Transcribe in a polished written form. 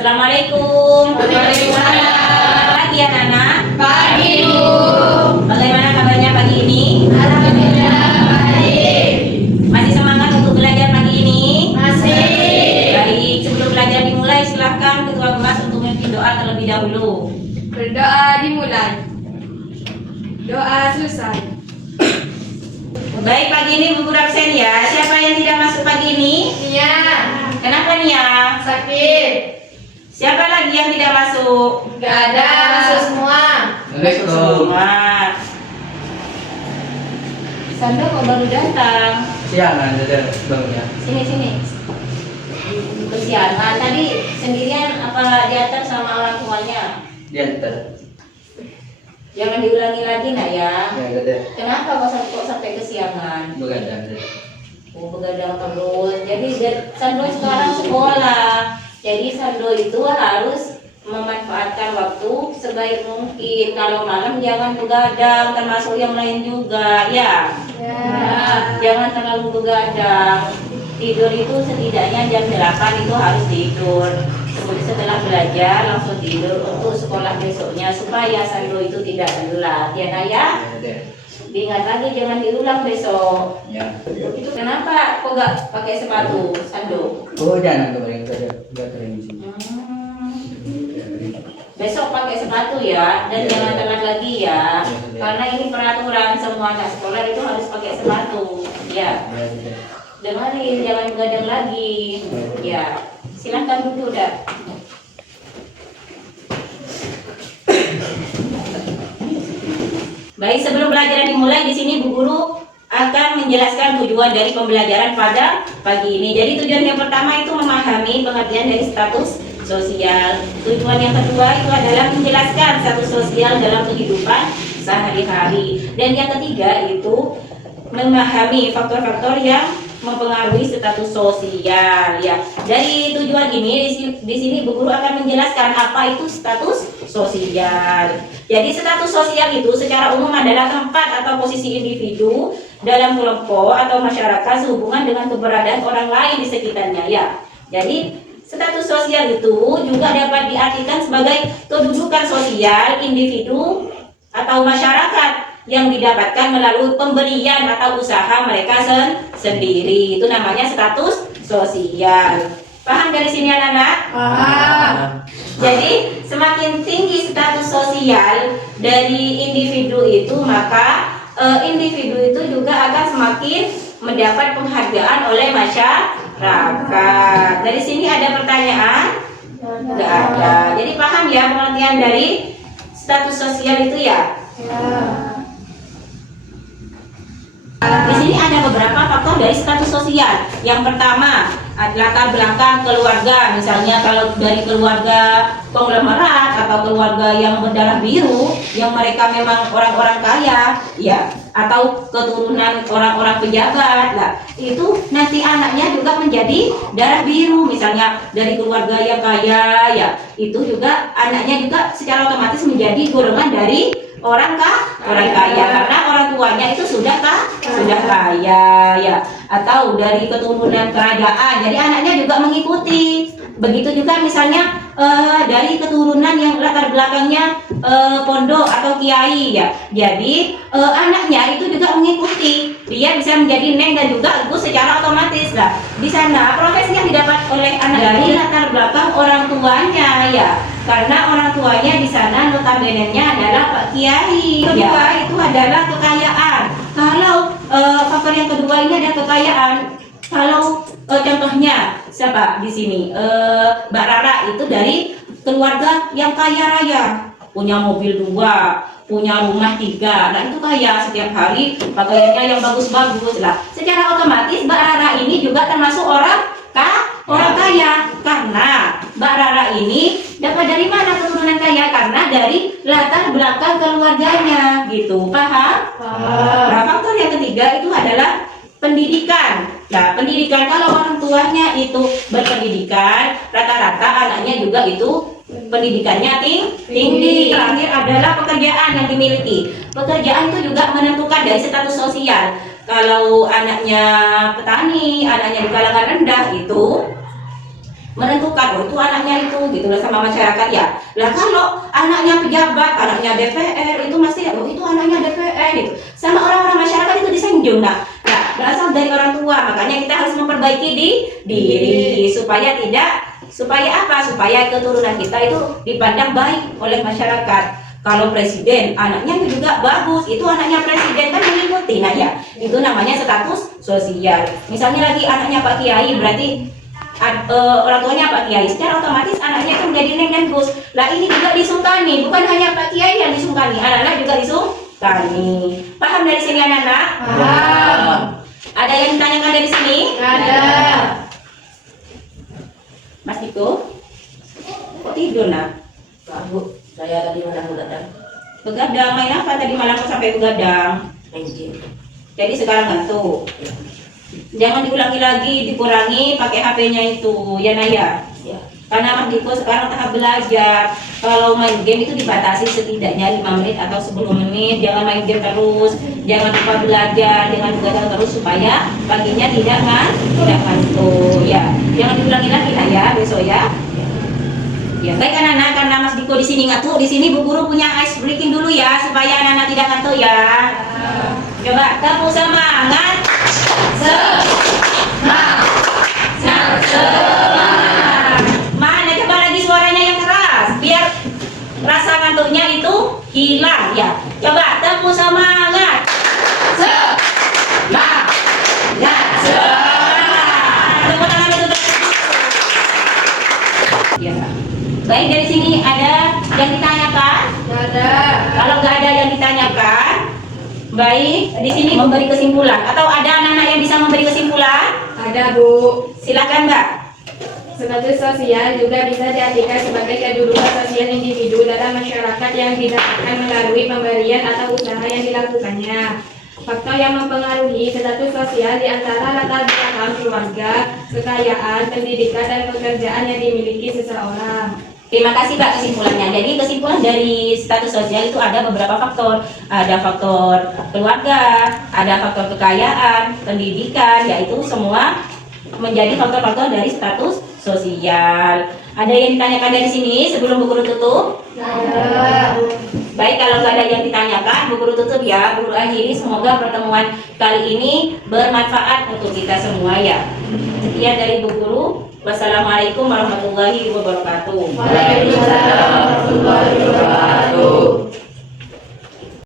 Assalamualaikum. Waalaikumsalam. Selamat pagi anak-anak. Pagi, Bu. Bagaimana kabarnya pagi ini? Alhamdulillah baik. Masih semangat untuk belajar pagi ini? Masih. Baik, sebelum belajar dimulai silahkan ketua kelas untuk memimpin doa terlebih dahulu. Berdoa dimulai. Doa selesai. Baik, pagi ini gugur absen ya. Siapa yang tidak masuk pagi ini? Nia. Kenapa nih ya? Sakit. Siapa lagi yang tidak masuk? Gak ada. Masuk semua. Semua. Sandra kok baru datang? Siangan ada bangunnya. Sini. Kesiangan. Tadi sendirian apa diantar sama orang tuanya? Diantar. Jangan diulangi lagi nak ya. Ya ada. Kenapa kok sampai kesiangan? Begadang. Oh, begadang terus. Jadi Sandro sekarang sekolah. Jadi Sandro itu harus memanfaatkan waktu sebaik mungkin. Kalau malam jangan begadang, termasuk yang lain juga ya. Jangan terlalu begadang. Tidur itu setidaknya jam 8 itu harus tidur. Kemudian setelah belajar langsung tidur untuk sekolah besoknya supaya Sandro itu tidak telat ya nak ya. Ada. Diingat lagi jangan diulang besok. Ya. Itu kenapa kok gak pakai sepatu Sandro? Oh jangan kemarin enggak kering di sini. Besok pakai sepatu ya dan Ya, jangan ya. telat lagi ya. Ya. Karena ini peraturan semua anak sekolah itu harus pakai sepatu. Ya. Ya. Dengarin jangan begadang lagi. Ya. Silahkan duduk dah. Baik, sebelum pelajaran dimulai di sini Bu Guru akan menjelaskan tujuan dari pembelajaran pada pagi ini. Jadi tujuan yang pertama itu memahami pengertian dari status sosial. Tujuan yang kedua itu adalah menjelaskan status sosial dalam kehidupan sehari-hari. Dan yang ketiga itu memahami faktor-faktor yang mempengaruhi status sosial ya. Dari tujuan ini di sini Bu Guru akan menjelaskan apa itu status sosial. Jadi status sosial itu secara umum adalah tempat atau posisi individu dalam kelompok atau masyarakat sehubungan dengan keberadaan orang lain di sekitarnya ya. Jadi status sosial itu juga dapat diartikan sebagai kedudukan sosial individu atau masyarakat yang didapatkan melalui pemberian atau usaha mereka sendiri. Itu namanya status sosial. Paham dari sini anak-anak? Paham. Jadi semakin tinggi status sosial dari individu itu, maka individu itu juga akan semakin mendapat penghargaan oleh masyarakat. Dari sini ada pertanyaan? Tidak ada. Jadi paham ya pengertian dari status sosial itu ya? Di sini ada beberapa faktor dari status sosial. Yang pertama, latar belakang keluarga. Misalnya kalau dari keluarga konglomerat atau keluarga yang berdarah biru, yang mereka memang orang-orang kaya, ya, atau keturunan orang-orang pejabat, lah, itu nanti anaknya juga menjadi darah biru. Misalnya dari keluarga yang kaya, ya, itu juga anaknya juga secara otomatis menjadi golongan dari orang kaya karena orang tuanya itu sudah kaya ya, atau dari keturunan kerajaan jadi anaknya juga mengikuti. Begitu juga misalnya dari keturunan yang latar belakangnya pondok atau kiai ya, jadi anaknya itu juga mengikuti, dia bisa menjadi neng dan juga gus secara otomatis lah. Di sana profesi yang didapat oleh anak dari latar belakang orang tuanya ya, karena orang tuanya di sana notabene-nya adalah Pak Kiai. Kedua itu adalah kekayaan. Kalau faktor yang kedua ini ada kekayaan. Kalau contohnya siapa di sini? Mbak Rara itu dari keluarga yang kaya raya, punya mobil 2, punya rumah 3. Nah itu kaya, setiap hari pakaiannya yang bagus-bagus lah. Secara otomatis Mbak Rara ini juga termasuk orang kaya karena Mbak Rara ini dapat dari mana keturunan kaya? Karena dari latar belakang keluarganya, gitu. Paham? Nah, faktor yang ketiga itu adalah pendidikan. Nah, pendidikan kalau orang tuanya itu berpendidikan, rata-rata anaknya juga itu pendidikannya tinggi. Terakhir adalah pekerjaan yang dimiliki. Pekerjaan itu juga menentukan dari status sosial. Kalau anaknya petani, anaknya di kalangan rendah itu menentukan, oh itu anaknya itu gitu loh sama masyarakat ya. Lah kalau anaknya pejabat, anaknya DPR itu mesti oh itu anaknya DPR gitu. Sama orang-orang masyarakat itu disanjung. Nah, berasal dari orang tua. Makanya kita harus memperbaiki diri supaya apa? Supaya keturunan kita itu dipandang baik oleh masyarakat. Kalau presiden, anaknya juga bagus, itu anaknya presiden kan mengikuti. Nah ya, itu namanya status sosial. Misalnya lagi anaknya Pak Kiai, berarti orang tuanya Pak Kiai, secara otomatis anaknya itu menjadi Neng dan Gus. Lah ini juga disungkani, bukan hanya Pak Kiai yang disungkani, anak-anak juga disungkani. Paham dari sini anak-anak? Paham. Ada yang ditanyakan dari sini? Ada. Mas Diko? Kok tidur nak? Bu, saya tadi begadang. Begadang, main apa tadi malam kok sampai begadang? Main game. Jadi sekarang ngantuk. Jangan diulangi lagi, dikurangi pakai HP-nya itu, ya Naya. Ya. Karena Mas Diko sekarang tahap belajar. Kalau main game itu dibatasi setidaknya 5 menit atau 10 menit. Jangan main game terus, jangan lupa belajar, jangan begadang terus supaya paginya tidak ngantuk. Ya, jangan diulangi lagi Naya besok ya. Ya, baik anak-anak, karena Mas Diko di sini ngantuk, di sini Bu Guru punya ice breaking dulu ya supaya anak-anak tidak ngantuk ya. Coba tepuk semangat. Semangat. Mana coba lagi suaranya yang keras biar rasa ngantuknya itu hilang ya. Coba tepuk semangat. Semangat. Tepuk tangan untuk ya. Baik, dari sini ada yang ditanyakan? Ada. Kalau nggak ada yang ditanyakan, baik, di sini memberi kesimpulan. Atau ada anak-anak yang bisa memberi kesimpulan? Ada, Bu. Silakan Mbak. Status sosial juga bisa diartikan sebagai kedudukan sosial individu dalam masyarakat yang didapatkan melalui pemberian atau usaha yang dilakukannya. Faktor yang mempengaruhi status sosial di antara latar belakang keluarga, kekayaan, pendidikan, dan pekerjaan yang dimiliki seseorang. Terima kasih Mbak kesimpulannya. Jadi kesimpulan dari status sosial itu ada beberapa faktor. Ada faktor keluarga, ada faktor kekayaan, pendidikan, yaitu semua menjadi faktor-faktor dari status sosial. Ada yang ditanyakan dari sini sebelum Bu Guru tutup? Ada. Baik, kalau nggak ada yang ditanyakan, Bu Guru tutup ya. Bu Guru akhiri, semoga pertemuan kali ini bermanfaat untuk kita semua ya. Sekian dari Bu Guru. Wassalamualaikum warahmatullahi wabarakatuh. Waalaikumsalam warahmatullahi wabarakatuh.